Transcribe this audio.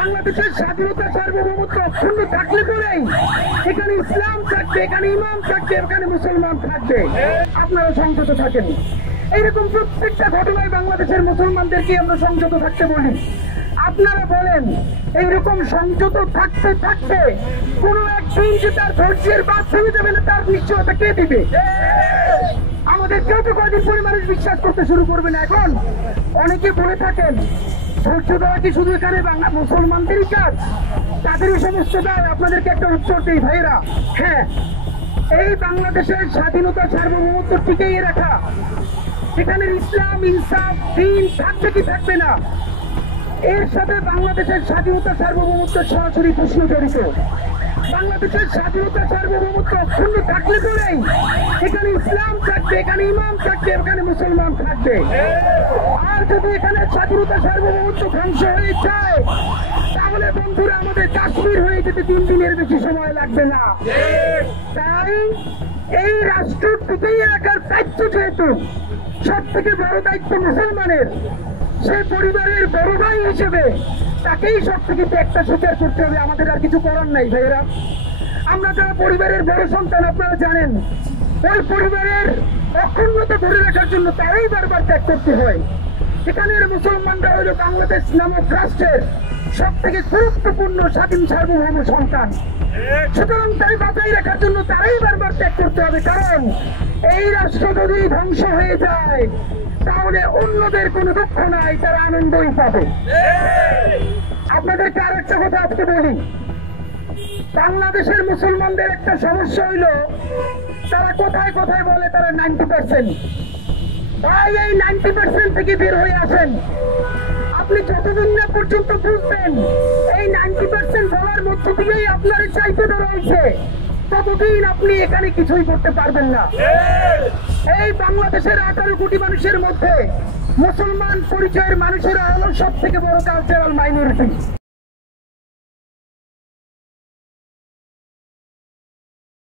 বাংলাদেশের স্বাধীনতা সার্বভৌমত্ব অক্ষুণ্ণ থাকলে পরেই এখানে ইসলাম থাকবে, এখানে ইমাম থাকবে, এখানে মুসলমান থাকবে। আপনারা সংযত থাকেন। এইরকম প্রত্যেকটা ঘটনায় বাংলাদেশের মুসলমানদেরকে আমরা সংযত থাকতে বলি। আপনারা বলেন এইরকম সংযত থাকতে থাকতে কোনো একদিন যে তার ধৈর্যের বাদ ভেঙে যাবে না, তার নিশ্চয়তা কে দিবে? আমাদের কেউ তো কয়েকদিন পরে মানুষ বিশ্বাস করতে শুরু করবে না। এখন অনেকে বলে থাকেন ধৈর্য দেওয়া কি শুধু এখানে বাংলা মুসলমানদেরই কাজ, তাদেরই সমস্ত দায়? আপনাদেরকে একটা উত্তর দিই ভাইরা, হ্যাঁ, এই বাংলাদেশের স্বাধীনতা সার্বভৌমত্ব টিকিয়ে রাখা, এখানে ইসলাম ইনসাফ দ্বীন থাকবে কি থাকবে না, এর সাথে বাংলাদেশের স্বাধীনতা সার্বভৌমত্ব সরাসরি প্রশ্ন জড়িত। বাংলাদেশের স্বাধীনতা সার্বভৌমত্ব অক্ষুণ্ণ থাকলে পরেই এখানে ইসলাম থাকবে, এখানে ইমাম থাকবে, এখানে মুসলমান থাকবে। আর যদি এখানে স্বাধীনতা সার্বভৌমত্ব ধ্বংস হয়ে যায়, তাহলে বন্ধুরা আমাদের কাশ্মীর হয়ে যেতে 3 দিনের বেশি সময় লাগবে না। তাই এই রাষ্ট্র টিকিয়ে রাখার দায়িত্ব যেহেতু সব থেকে বড় দায়িত্ব মুসলমানের, সে পরিবারের বড় ভাই হিসেবে তাকেই সব থেকে একটা স্বীকার করতে হবে। আমাদের আর কিছু করার নাই ভাইয়েরা। আমরা যারা পরিবারের বড় সন্তান, আপনারা জানেন ওই পরিবারের অক্ষুণ্ণতা ধরে রাখার জন্য তারাই বারবার ত্যাগ করতে হয়। এখানের মুসলমানরা হল বাংলাদেশ নামক রাষ্ট্রের সব থেকে গুরুত্বপূর্ণ স্বাধীন সার্বভৌম সন্তান। সুতরাং তাই বাঁচাই রাখার জন্য তারাই বারবার ত্যাগ করতে হবে। কারণ এই রাষ্ট্র যদি ধ্বংস হয়ে যায়, তাহলে অন্যদের কোনো দুঃখ নাই, তারা আনন্দই পাবে। আপনাদেরকে আর একটা কথা আজকে বলি, বাংলাদেশের মুসলমানদের একটা সমস্যা হইল, তারা কোথায় কোথায় বলে তারা 90%। ভাই, এই 90% থেকে বের হয়ে আসেন। আপনি যতদিন না পর্যন্ত বুঝবেন এই 90% বলার মধ্য থেকেই আপনার চাইতে রয়েছে, ততদিন আপনি এখানে কিছুই করতে পারবেন না। এই বাংলাদেশের 18 কোটি মানুষের মধ্যে মুসলমান পরিচয়ের মানুষেরা হলো সব থেকে বড় কালচারাল মাইনরিটি।